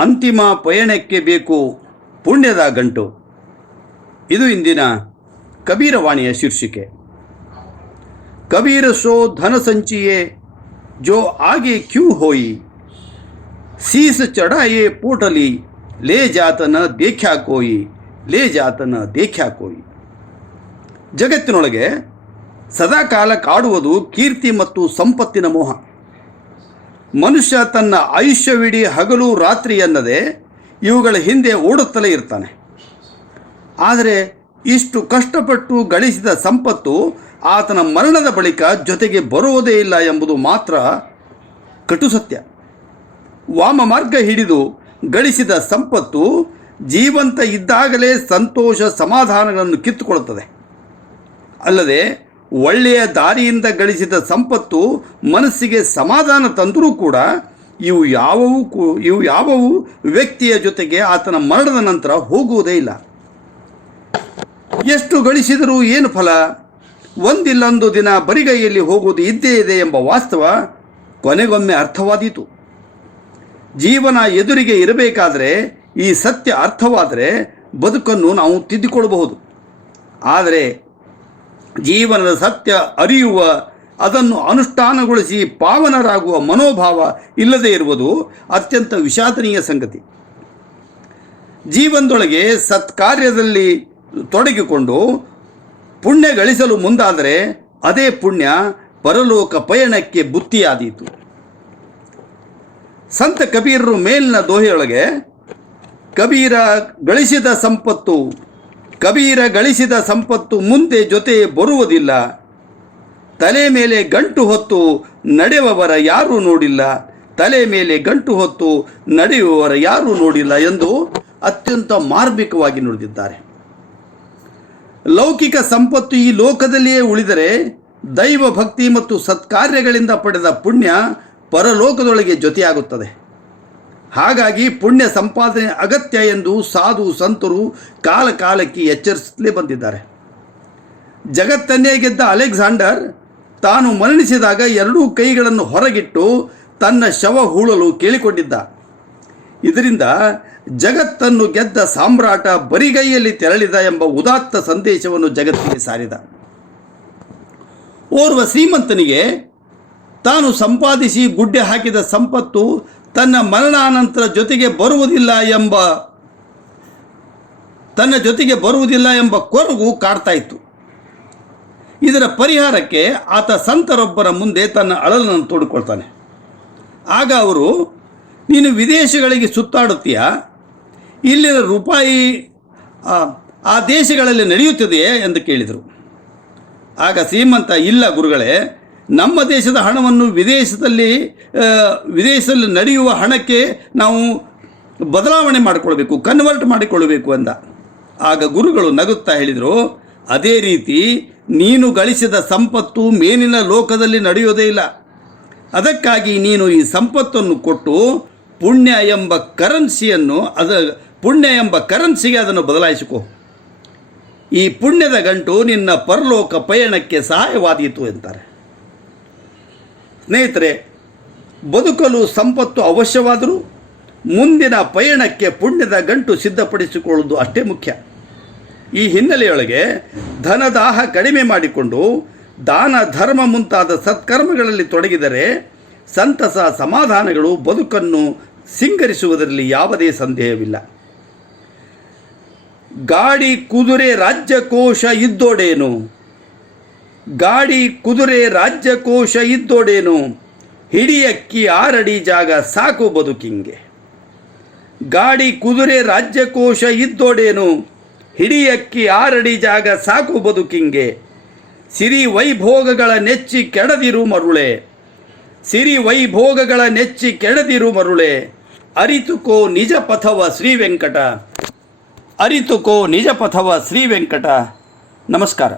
ಅಂತಿಮ ಪಯಣಕ್ಕೆ ಬೇಕು ಪುಣ್ಯದ ಗಂಟು. ಇದು ಇಂದಿನ ಕಬೀರವಾಣಿಯ ಶೀರ್ಷಿಕೆ. ಕಬೀರ ಸೋ ಧನ ಸಂಚಿಯೇ ಜೋ ಆಗೆ ಕ್ಯೂ ಹೋಯಿ. ಸೀಸ ಚಢಾಯೇ ಪೋಟಲಿ, ಲೇ ಜಾತನ ದೇಖ್ಯಾ ಕೋಯಿ, ಲೇ ಜಾತನ ದೇಖ್ಯಾ ಕೋಯಿ. ಜಗತ್ತಿನೊಳಗೆ ಸದಾಕಾಲ ಕಾಡುವುದು ಕೀರ್ತಿ ಮತ್ತು ಸಂಪತ್ತಿನ ಮೋಹ. ಮನುಷ್ಯ ತನ್ನ ಆಯುಷ್ಯವಿಡೀ ಹಗಲು ರಾತ್ರಿ ಎನ್ನದೆ ಇವುಗಳ ಹಿಂದೆ ಓಡುತ್ತಲೇ ಇರ್ತಾನೆ. ಆದರೆ ಇಷ್ಟು ಕಷ್ಟಪಟ್ಟು ಗಳಿಸಿದ ಸಂಪತ್ತು ಆತನ ಮರಣದ ಬಳಿಕ ಜೊತೆಗೆ ಬರುವುದೇ ಇಲ್ಲ ಎಂಬುದು ಮಾತ್ರ ಕಟು ಸತ್ಯ. ವಾಮ ಮಾರ್ಗ ಹಿಡಿದು ಗಳಿಸಿದ ಸಂಪತ್ತು ಜೀವಂತ ಇದ್ದಾಗಲೇ ಸಂತೋಷ ಸಮಾಧಾನಗಳನ್ನು ಕಿತ್ತುಕೊಳ್ಳುತ್ತದೆ ಅಲ್ಲದೆ ಒಳ್ಳೆಯ ದಾರಿಯಿಂದ ಗಳಿಸಿದ ಸಂಪತ್ತು ಮನಸ್ಸಿಗೆ ಸಮಾಧಾನ ತಂದರೂ ಕೂಡ ಇವು ಯಾವವು ಇವು ಯಾವವು ವ್ಯಕ್ತಿಯ ಜೊತೆಗೆ ಆತನ ಮರಣದ ನಂತರ ಹೋಗುವುದೇ ಇಲ್ಲ. ಎಷ್ಟು ಗಳಿಸಿದರೂ ಏನು ಫಲ? ಒಂದಿಲ್ಲೊಂದು ದಿನ ಬರಿಗೈಯಲ್ಲಿ ಹೋಗುವುದು ಇದ್ದೇ ಇದೆ ಎಂಬ ವಾಸ್ತವ ಕೊನೆಗೊಮ್ಮೆ ಅರ್ಥವಾದೀತು. ಜೀವನ ಎದುರಿಗೆ ಇರಬೇಕಾದರೆ ಈ ಸತ್ಯ ಅರ್ಥವಾದರೆ ಬದುಕನ್ನು ನಾವು ತಿದ್ದಿಕೊಳ್ಳಬಹುದು. ಆದರೆ ಜೀವನದ ಸತ್ಯ ಅರಿಯುವ, ಅದನ್ನು ಅನುಷ್ಠಾನಗೊಳಿಸಿ ಪಾವನರಾಗುವ ಮನೋಭಾವ ಇಲ್ಲದೇ ಇರುವುದು ಅತ್ಯಂತ ವಿಷಾದನೀಯ ಸಂಗತಿ. ಜೀವನದೊಳಗೆ ಸತ್ಕಾರ್ಯದಲ್ಲಿ ತೊಡಗಿಕೊಂಡು ಪುಣ್ಯ ಗಳಿಸಲು ಮುಂದಾದರೆ ಅದೇ ಪುಣ್ಯ ಪರಲೋಕ ಪಯಣಕ್ಕೆ ಬುತ್ತಿಯಾದೀತು. ಸಂತ ಕಬೀರರು ಮೇಲಿನ ದೋಹೆಯೊಳಗೆ ಕಬೀರ ಗಳಿಸಿದ ಸಂಪತ್ತು ಕಬೀರ ಗಳಿಸಿದ ಸಂಪತ್ತು ಮುಂದೆ ಜೊತೆ ಬರುವುದಿಲ್ಲ. ತಲೆ ಮೇಲೆ ಗಂಟು ಹೊತ್ತು ನಡೆಯುವವರ ಯಾರೂ ನೋಡಿಲ್ಲ. ತಲೆ ಮೇಲೆ ಗಂಟು ಹೊತ್ತು ನಡೆಯುವವರ ಯಾರೂ ನೋಡಿಲ್ಲ ಎಂದು ಅತ್ಯಂತ ಮಾರ್ಮಿಕವಾಗಿ ನುಡಿದಿದ್ದಾರೆ. ಲೌಕಿಕ ಸಂಪತ್ತು ಈ ಲೋಕದಲ್ಲಿಯೇ ಉಳಿದರೆ ದೈವ ಭಕ್ತಿ ಮತ್ತು ಸತ್ಕಾರ್ಯಗಳಿಂದ ಪಡೆದ ಪುಣ್ಯ ಪರಲೋಕದೊಳಗೆ ಜೊತೆಯಾಗುತ್ತದೆ. ಹಾಗಾಗಿ ಪುಣ್ಯ ಸಂಪಾದನೆ ಅಗತ್ಯ ಎಂದು ಸಾಧು ಸಂತರು ಕಾಲ ಕಾಲಕ್ಕೆ ಎಚ್ಚರಿಸುತ್ತಲೇ ಬಂದಿದ್ದಾರೆ. ಜಗತ್ತನ್ನೇ ಗೆದ್ದ ಅಲೆಕ್ಸಾಂಡರ್ ತಾನು ಮರಣಿಸಿದಾಗ ಎರಡೂ ಕೈಗಳನ್ನು ಹೊರಗಿಟ್ಟು ತನ್ನ ಶವ ಹೂಳಲು ಕೇಳಿಕೊಂಡಿದ್ದ. ಇದರಿಂದ ಜಗತ್ತನ್ನು ಗೆದ್ದ ಸಾಮ್ರಾಟ ಬರಿಗೈಯಲ್ಲಿ ತೆರಳಿದ ಎಂಬ ಉದಾತ್ತ ಸಂದೇಶವನ್ನು ಜಗತ್ತಿಗೆ ಸಾರಿದ. ಓರ್ವ ಶ್ರೀಮಂತನಿಗೆ ತಾನು ಸಂಪಾದಿಸಿ ಗುಡ್ಡೆ ಹಾಕಿದ ಸಂಪತ್ತು ತನ್ನ ಮರಣಾನಂತರ ಜೊತೆಗೆ ಬರುವುದಿಲ್ಲ ಎಂಬ ತನ್ನ ಜೊತೆಗೆ ಬರುವುದಿಲ್ಲ ಎಂಬ ಕೊರಗು ಕಾಡ್ತಾ ಇತ್ತು. ಇದರ ಪರಿಹಾರಕ್ಕೆ ಆತ ಸಂತರೊಬ್ಬರ ಮುಂದೆ ತನ್ನ ಅಳಲನ್ನು ತೋಡಿಕೊಳ್ತಾನೆ. ಆಗ ಅವರು ನೀನು ವಿದೇಶಗಳಿಗೆ ಸುತ್ತಾಡುತ್ತೀಯ? ಇಲ್ಲಿನ ರೂಪಾಯಿ ಆ, ದೇಶಗಳಲ್ಲಿ ನಡೆಯುತ್ತದೆಯೇ? ಎಂದು ಕೇಳಿದರು. ಆಗ ಶ್ರೀಮಂತ ಇಲ್ಲ ಗುರುಗಳೇ ನಮ್ಮ ದೇಶದ ಹಣವನ್ನು ವಿದೇಶದಲ್ಲಿ ವಿದೇಶದಲ್ಲಿ ನಡೆಯುವ ಹಣಕ್ಕೆ ನಾವು ಬದಲಾವಣೆ ಮಾಡಿಕೊಳ್ಬೇಕು ಕನ್ವರ್ಟ್ ಮಾಡಿಕೊಳ್ಳಬೇಕು ಅಂದ. ಆಗ ಗುರುಗಳು ನಗುತ್ತಾ ಹೇಳಿದರು, ಅದೇ ರೀತಿ ನೀನು ಗಳಿಸಿದ ಸಂಪತ್ತು ಮೇಲಿನ ಲೋಕದಲ್ಲಿ ನಡೆಯೋದೇ ಇಲ್ಲ. ಅದಕ್ಕಾಗಿ ನೀನು ಈ ಸಂಪತ್ತನ್ನು ಕೊಟ್ಟು ಪುಣ್ಯ ಎಂಬ ಕರೆನ್ಸಿಯನ್ನು ಅದ, ಪುಣ್ಯ ಎಂಬ ಕರೆನ್ಸಿಗೆ ಅದನ್ನು ಬದಲಾಯಿಸಿಕೊ. ಈ ಪುಣ್ಯದ ಗಂಟು ನಿನ್ನ ಪರಲೋಕ ಪಯಣಕ್ಕೆ ಸಹಾಯವಾದೀತು ಎಂತಾರೆ. ಸ್ನೇಹಿತರೆ, ಬದುಕಲು ಸಂಪತ್ತು ಅವಶ್ಯವಾದರೂ ಮುಂದಿನ ಪಯಣಕ್ಕೆ ಪುಣ್ಯದ ಗಂಟು ಸಿದ್ಧಪಡಿಸಿಕೊಳ್ಳುವುದು ಅಷ್ಟೇ ಮುಖ್ಯ. ಈ ಹಿನ್ನೆಲೆಯೊಳಗೆ ಧನದಾಹ ಕಡಿಮೆ ಮಾಡಿಕೊಂಡು ದಾನ ಧರ್ಮ ಮುಂತಾದ ಸತ್ಕರ್ಮಗಳಲ್ಲಿ ತೊಡಗಿದರೆ ಸಂತಸ ಸಮಾಧಾನಗಳು ಬದುಕನ್ನು ಸಿಂಗರಿಸುವುದರಲ್ಲಿ ಯಾವುದೇ ಸಂದೇಹವಿಲ್ಲ. ಗಾಡಿ, ಕುದುರೆ, ರಾಜ್ಯಕೋಶ ಇದ್ದೋಡೇನು? ಗಾಡಿ ಕುದುರೆ ರಾಜ್ಯಕೋಶ ಇದ್ದೋಡೇನು? ಹಿಡಿಯಕ್ಕಿ ಆರಡಿ ಜಾಗ ಸಾಕು ಬದುಕಿಂಗೆ. ಗಾಡಿ ಕುದುರೆ ರಾಜ್ಯಕೋಶ ಇದ್ದೋಡೇನು? ಹಿಡಿಯಕ್ಕಿ ಆರಡಿ ಜಾಗ ಸಾಕು ಬದುಕಿಂಗೆ. ಸಿರಿ ವೈಭೋಗಗಳ ನೆಚ್ಚಿ ಕೆಡದಿರು ಮರುಳೆ. ಸಿರಿ ವೈಭೋಗಗಳ ನೆಚ್ಚಿ ಕೆಡದಿರು ಮರುಳೆ. ಅರಿತುಕೋ ನಿಜ ಪಥವ ಶ್ರೀ ವೆಂಕಟ ಅರಿತುಕೋ ನಿಜ ಪಥವ ಶ್ರೀ ವೆಂಕಟ ನಮಸ್ಕಾರ.